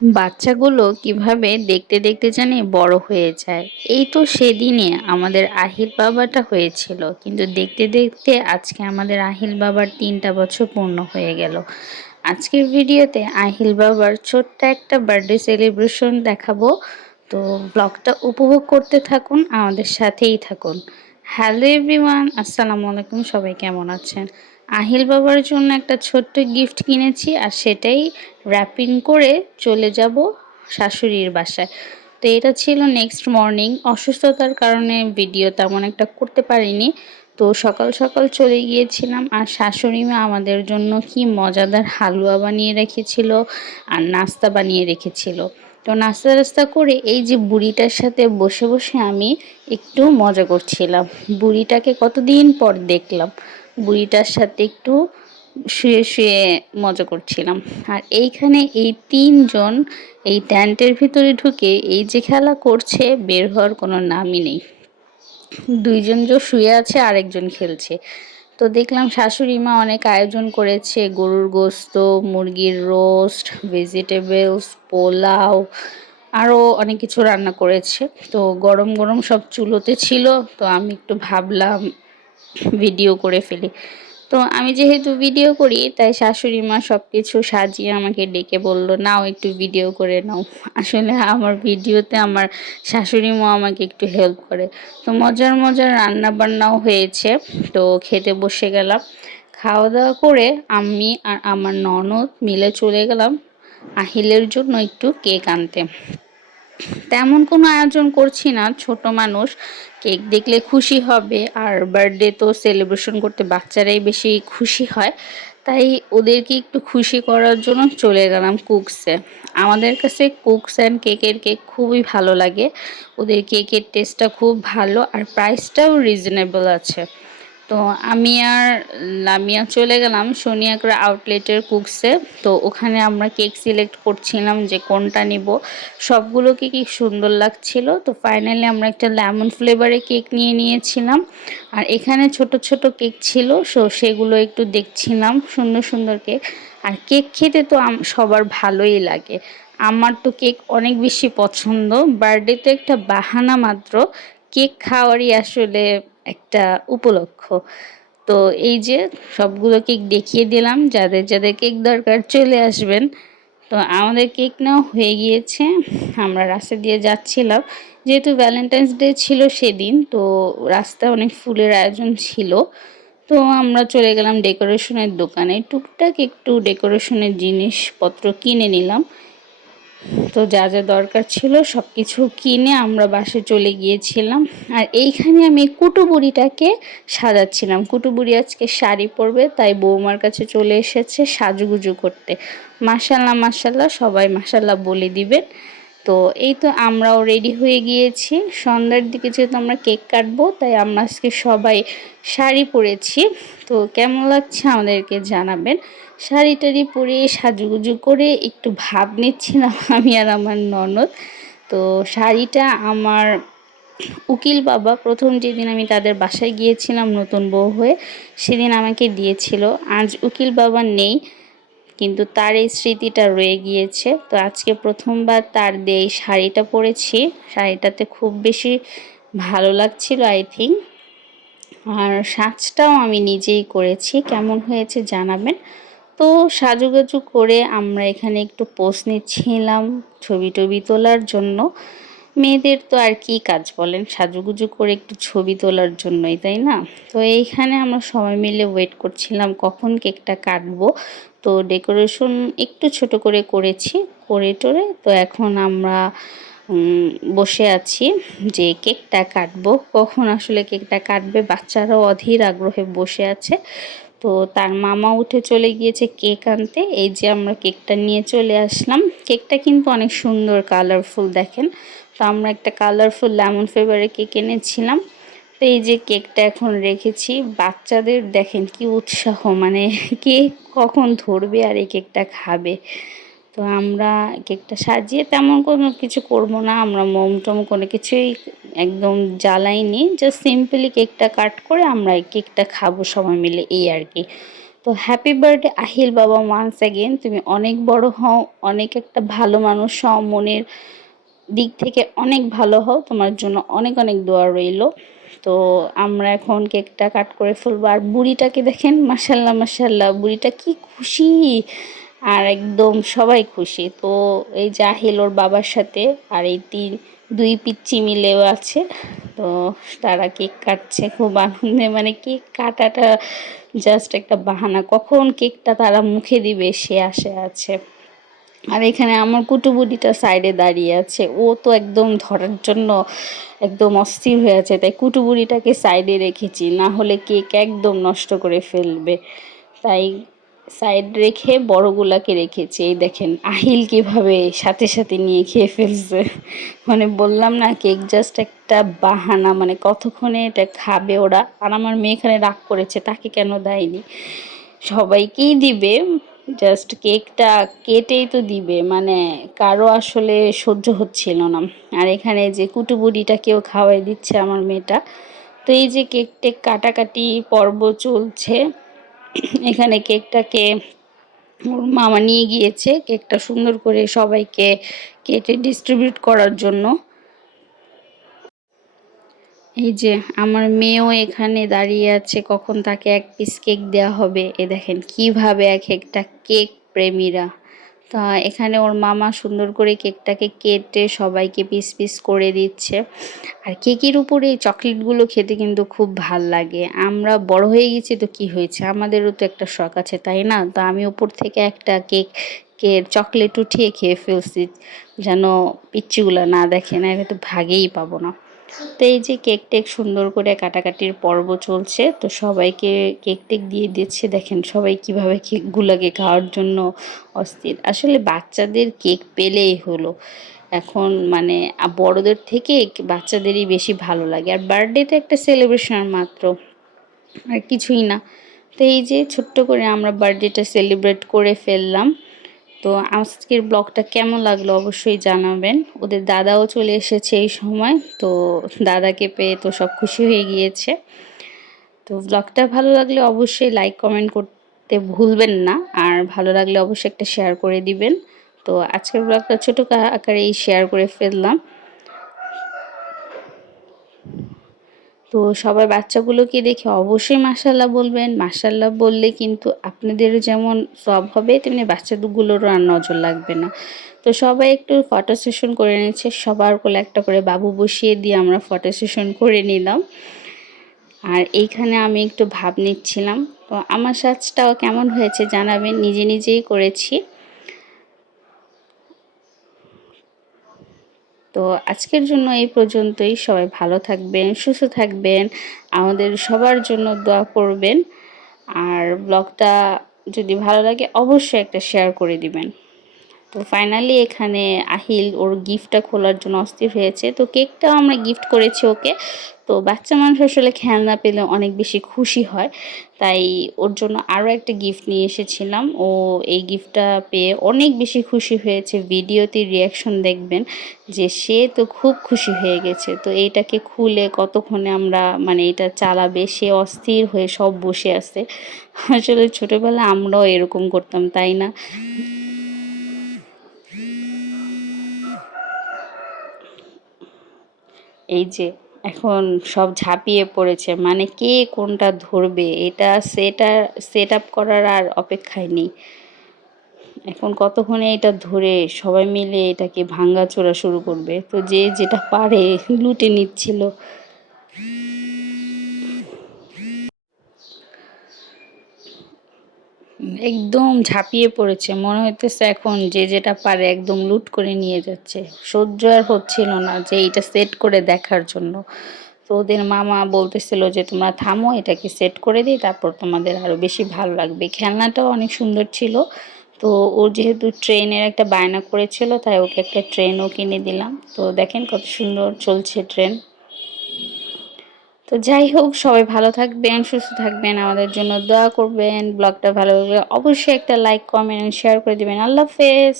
বাচ্চাগুলো কিভাবে দেখতে দেখতে জানি বড় হয়ে যায়। এই তো সেদিনে আমাদের আহিল বাবাটা হয়েছিল, কিন্তু দেখতে দেখতে আজকে আমাদের আহিল বাবার 3টা বছর পূর্ণ হয়ে গেল। আজকের ভিডিওতে আহিল বাবার ছোট্ট একটা বার্থডে সেলিব্রেশন দেখাবো। তো ব্লগটা উপভোগ করতে থাকুন, আমাদের সাথেই থাকুন। হ্যালো এভরিওয়ান, আসসালামু আলাইকুম। সবাই কেমন আছেন? আহিল বাবার জন্য একটা ছোট্ট গিফট কিনেছি, আর সেটাই র্যাপিং করে চলে যাব শাশুড়ির বাসায়। তো এটা ছিল নেক্সট মর্নিং। অসুস্থতার কারণে ভিডিও তেমন একটা করতে পারিনি। তো সকাল সকাল চলে গিয়েছিলাম, আর শাশুড়ি মা আমাদের জন্য কি মজাদার হালুয়া বানিয়ে রেখেছিল আর নাস্তা বানিয়ে রেখেছিল। তো নাস্তা টাস্তা করে এই যে বুড়িটার সাথে বসে বসে আমি একটু মজা করছিলাম। বুড়িটাকে কতদিন পর দেখলাম, বুড়িটার সাথে একটু শুয়ে শুয়ে মজা করছিলাম। আর এইখানে এই 3জন এই ট্যান্টের ভিতরে ঢুকে এই যে খেলা করছে, বের হওয়ার কোনো নামই নেই। 2জন যে শুয়ে আছে, আরেকজন খেলছে। তো দেখলাম শাশুড়ি মা অনেক আয়োজন করেছে, গরুর গোস্ত, মুরগির রোস্ট, ভেজিটেবলস, পোলাও, আরও অনেক কিছু রান্না করেছে। তো গরম গরম সব চুলোতে ছিল। তো আমি একটু ভাবলাম ভিডিও করে ফেলি। তো আমি যেহেতু ভিডিও করি, তাই শাশুড়ি মা সব কিছু সাজিয়ে আমাকে ডেকে বলল, নাও একটু ভিডিও করে নাও। আসলে আমার ভিডিওতে আমার শাশুড়ি মা আমাকে একটু হেল্প করে। তো মজার মজার রান্না বান্নাও হয়েছে। তো খেতে বসে গেলাম। খাওয়া দাওয়া করে আমি আর আমার ননদ মিলে চলে গেলাম আহিলের জন্য একটু কেক আনতে। তেমন কোনো আয়োজন করছি না, ছোট মানুষ, কেক দেখলে খুশি হবে, আর বার্থডে তো সেলিব্রেশন করতে বাচ্চারাই বেশি খুশি হয়। তাই ওদেরকে একটু খুশি করার জন্য চলে গেলাম কুকসে। আমাদের কাছে কুকস অ্যান্ড কেকের কেক খুবই ভালো লাগে। ওদের কেকের টেস্টটা খুব ভালো, আর প্রাইসটাও রিজনেবল আছে। তো আমি আর লামিয়া চলে গেলাম সোনিয়াগ্রা আউটলেটের কুকসে। তো ওখানে আমরা কেক সিলেক্ট করছিলাম যে কোনটা নিব। সবগুলোকে কি সুন্দর লাগছিল। তো ফাইনালি আমরা একটা লেমন ফ্লেভারে কেক নিয়ে নিয়েছিলাম। আর এখানে ছোট ছোট কেক ছিল, সেগুলো একটু দেখছিলাম, সুন্দর সুন্দর কেক। আর কেক খেতে তো সবার ভালোই লাগে। আমার তো কেক অনেক বেশি পছন্দ। বার্থডে তো একটা বাহানা মাত্র, কেক খাওয়ারই আসলে একটা উপলক্ষ। তো এই যে সবগুলো কেক দেখিয়ে দিলাম, যাদের যাদের কেক দরকার চলে আসবেন। তো আমাদের কেক নেওয়া হয়ে গিয়েছে। আমরা রাস্তা দিয়ে যাচ্ছিলাম, যেহেতু ভ্যালেন্টাইন্স ডে ছিল সেদিন, তো রাস্তায় অনেক ফুলের আয়োজন ছিল। তো আমরা চলে গেলাম ডেকোরেশনের দোকানে, টুকটাক একটু ডেকোরেশনের জিনিসপত্র কিনে নিলাম। তো যা যা দরকার ছিল সব কিছু কিনে আমরা বাসে চলে গিয়েছিলাম। আর এইখানে আমি কুটুবুড়িটাকে সাজাচ্ছিলাম। কুটুবুড়ি আজকে শাড়ি পরবে, তাই বৌমার কাছে চলে এসেছে সাজুগুজু করতে। মাশাল্লাহ মাশাল্লাহ, সবাই মাশাল্লাহ বলে দিবেন। তো এই তো আমরাও রেডি হয়ে গিয়েছি। সন্ধ্যার দিকে যেহেতু আমরা কেক কাটবো, তাই আমরা আজকে সবাই শাড়ি পরেছি। তো কেমন লাগছে আমাদেরকে জানাবেন। শাড়ি টাড়ি পরে সাজুগুজু করে একটু ভাব নিচ্ছিলাম আমি আর আমার ননদ। তো শাড়িটা আমার উকিল বাবা প্রথম যেদিন আমি তাদের বাসায় গিয়েছিলাম নতুন বউ হয়ে, সেদিন আমাকে দিয়েছিল। আজ উকিল বাবা নেই, কিন্তু তার এই স্মৃতিটা রয়ে গিয়েছে। তো আজকে প্রথমবার তার দিয়ে এই শাড়িটা পরেছি। শাড়িটাতে খুব বেশি ভালো লাগছিল আই থিঙ্ক। আর সাজটাও আমি নিজেই করেছি, কেমন হয়েছে জানাবেন। তো সাজুগুজু করে আমরা এখানে একটু পোজ নিচ্ছিলাম ছবি টবি তোলার জন্য। মেয়েদের তো আর কি কাজ বলেন, সাজুগুজু করে একটু ছবি তোলার জন্যই, তাই না? তো এইখানে আমরা সবাই মিলে ওয়েট করছিলাম কখন কেকটা কাটবো। তো ডেকোরেশন একটু ছোট করে করেছি, করে টোরে তো এখন আমরা বসে আছি যে কেকটা কাটবো, কখন আসলে কেকটা কাটবে। বাচ্চারাও অধীর আগ্রহে বসে আছে। তো তার মামা উঠে চলে গিয়েছে কেক আনতে। এই যে আমরা কেকটা নিয়ে চলে আসলাম। কেকটা কিন্তু অনেক সুন্দর কালারফুল, দেখেন। তো আমরা একটা কালারফুল লেমন ফ্লেভারের কেক এনেছিলাম। তো এই যে কেকটা এখন রেখেছি। বাচ্চাদের দেখেন কি উৎসাহ, মানে কেক কখন ধরবে আর এই কেকটা খাবে। তো আমরা কেকটা সাজিয়ে তেমন কোনো কিছু করব না, আমরা মোম টোম কোনো কিছুই একদম জ্বালাইনি, জাস্ট সিম্পলি কেকটা কাট করে আমরা এই কেকটা খাবো সবাই মিলে, এই আর কি। তো হ্যাপি বার্থডে আহিল বাবা, ওয়ান্স অ্যাগেন তুমি অনেক বড় হও, অনেক একটা ভালো মানুষ হও, মনের দিক থেকে অনেক ভালো হও, তোমার জন্য অনেক অনেক দোয়া রইল। তো আমরা এখন কেকটা কাট করে ফেলবো। আর বুড়িটাকে দেখেন, মাশাল্লাহ মাশাল্লাহ, বুড়িটা কি খুশি, আর একদম সবাই খুশি। তো এই জাহিল ওর বাবার সাথে আর এই দুই পিচ্চি মিলেও আছে। তো তারা কেক কাটছে খুব আনন্দে, মানে কেক কাটাটা জাস্ট একটা বাহানা, কখন কেকটা তারা মুখে দিবে সে আশে আছে। আর এখানে আমার কুটুবুটিটা সাইডে দাঁড়িয়ে আছে, ও তো একদম ধরার জন্য একদম অস্থির হয়ে আছে, তাই কুটুবুটিটাকে সাইডে রেখেছি, না হলে কেক একদম নষ্ট করে ফেলবে। তাই সাইড রেখে বড়গুলাকে রেখেছি। এই দেখেন আহিল কিভাবে সাথে সাথে নিয়ে খেয়ে ফেলছে। মানে বললাম না, কেক জাস্ট একটা বাহানা, মানে কতক্ষণে এটা খাবে ওরা। আর আমার মেয়ে এখানে রাগ করেছে তাকে কেন দেয়নি, সবাইকেই দিবে, জাস্ট কেকটা কেটেই তো দিবে, মানে কারো আসলে সহ্য হচ্ছিল না। আর এখানে যে কুটুবুড়িটাকেও খাওয়াই দিচ্ছে আমার মেয়েটা। তো এই যে কেক টেক কাটাকাটি পর্ব চলছে। এখানে কেকটাকে ওর মামা নিয়ে গিয়েছে কেকটা সুন্দর করে সবাইকে কেটে ডিস্ট্রিবিউট করার জন্য। এই যে আমার মেয়েও এখানে দাঁড়িয়ে আছে, কখন তাকে এক পিস কেক দেওয়া হবে। এ দেখেন কিভাবে এক একটা কেক প্রেমীরা। তা এখানে ওর মামা সুন্দর করে কেকটাকে কেটে সবাইকে পিস পিস করে দিচ্ছে। আর কেকের উপরে এই চকলেটগুলো খেতে কিন্তু খুব ভাল লাগে। আমরা বড় হয়ে গেছি তো কি হয়েছে, আমাদেরও তো একটা শখ আছে তাই না? তো আমি উপর থেকে একটা কেকের চকলেট উঠিয়ে খেয়ে ফেলছি, যেন পিচ্চিগুলো না দেখে, না এটা তো ভাগেই পাবো না। তো এই যে কেক টেক সুন্দর করে কাটাকাটির পর্ব চলছে, তো সবাইকে কেক টেক দিয়ে দিচ্ছে। দেখেন সবাই কিভাবে কেকগুলোকে খাওয়ার জন্য অস্থির। আসলে বাচ্চাদের কেক পেলেই হলো এখন, মানে বড়দের থেকে বাচ্চাদেরই বেশি ভালো লাগে। আর বার্থডে তো একটা সেলিব্রেশন মাত্র, আর কিছুই না। তো এই যে ছোট্ট করে আমরা বার্থডেটা সেলিব্রেট করে ফেললাম। তো আজকের ব্লগটা কেমন লাগলো অবশ্যই জানাবেন। ওদের দাদাও চলে এসেছে এই সময়, তো দাদাকে পেয়ে তো সব খুশি হয়ে গিয়েছে। তো ব্লগটা ভালো লাগলে অবশ্যই লাইক কমেন্ট করতে ভুলবেন না, আর ভালো লাগলে অবশ্যই একটা শেয়ার করে দিবেন। তো আজকের ব্লগটা ছোটো আকারেই শেয়ার করে ফেললাম। তো সবাই বাচ্চাগুলোকে দেখে অবশ্যই মাশাল্লাহ বলবেন। মাশাল্লাহ বললে কিন্তু আপনাদেরও যেমন সব হবে, তেমনি বাচ্চাগুলোরও আর নজর লাগবে না। তো সবাই একটু ফটো সেশন করে নিচ্ছে, সবার কোলে একটা করে বাবু বসিয়ে দিয়ে আমরা ফটো সেশন করে নিলাম। আর এইখানে আমি একটু ভাব নিচ্ছিলাম। তো আমার সাজটাও কেমন হয়েছে জানাবেন, নিজে নিজেই করেছি। তো আজকের জন্য এই পর্যন্তই। সবাই ভালো থাকবেন, সুস্থ থাকবেন, আমাদের সবার জন্য দোয়া করবেন। আর ব্লগটা যদি ভালো লাগে অবশ্যই একটা শেয়ার করে দিবেন। তো ফাইনালি এখানে আহিল ওর গিফটটা খোলার জন্য অস্থির হয়েছে। তো কেকটাও আমরা গিফট করেছি ওকে। তো বাচ্চা মানুষ আসলে খেলনা পেলে অনেক বেশি খুশি হয়, তাই ওর জন্য আরও একটা গিফট নিয়ে এসেছিলাম। ও এই গিফটটা পেয়ে অনেক বেশি খুশি হয়েছে, ভিডিওতে রিয়াকশন দেখবেন যে সে তো খুব খুশি হয়ে গেছে। তো এইটাকে খুলে কতক্ষণে আমরা মানে এটা চালাবে, সে অস্থির হয়ে সব বসে আছে। আসলে ছোটোবেলায় আমরাও এরকম করতাম তাই না? এই যে এখন সব ঝাঁপিয়ে পড়েছে, মানে কে কোনটা ধরবে এটা সেট আপ করার আর অপেক্ষায় নেই। এখন কতক্ষণে এটা ধরে সবাই মিলে এটাকে ভাঙাচোরা শুরু করবে। তো যে যেটা পারে লুটে নিচ্ছিল। একদম ঝাঁপিয়ে পড়েছে, মনে হইতেছে এখন যে যেটা পারে একদম লুট করে নিয়ে যাচ্ছে। সহ্য আর হচ্ছিল না যে এইটা সেট করে দেখার জন্য। তো ওদের মামা বলতেছিল যে তোমরা থামো, এটাকে সেট করে দিই, তারপর তোমাদের আরও বেশি ভালো লাগবে। খেলনাটাও অনেক সুন্দর ছিল। তো ও যেহেতু ট্রেনের একটা বায়না করেছিল, তাই ওকে একটা ট্রেনও কিনে দিলাম। তো দেখেন কত সুন্দর চলছে ট্রেন। তো যাই হোক, সবাই ভালো থাকবেন, সুস্থ থাকবেন, আমাদের জন্য দোয়া করবেন। ব্লগটা ভালো লাগলে অবশ্যই একটা লাইক কমেন্ট শেয়ার করে দিবেন। আল্লাহ হাফেজ।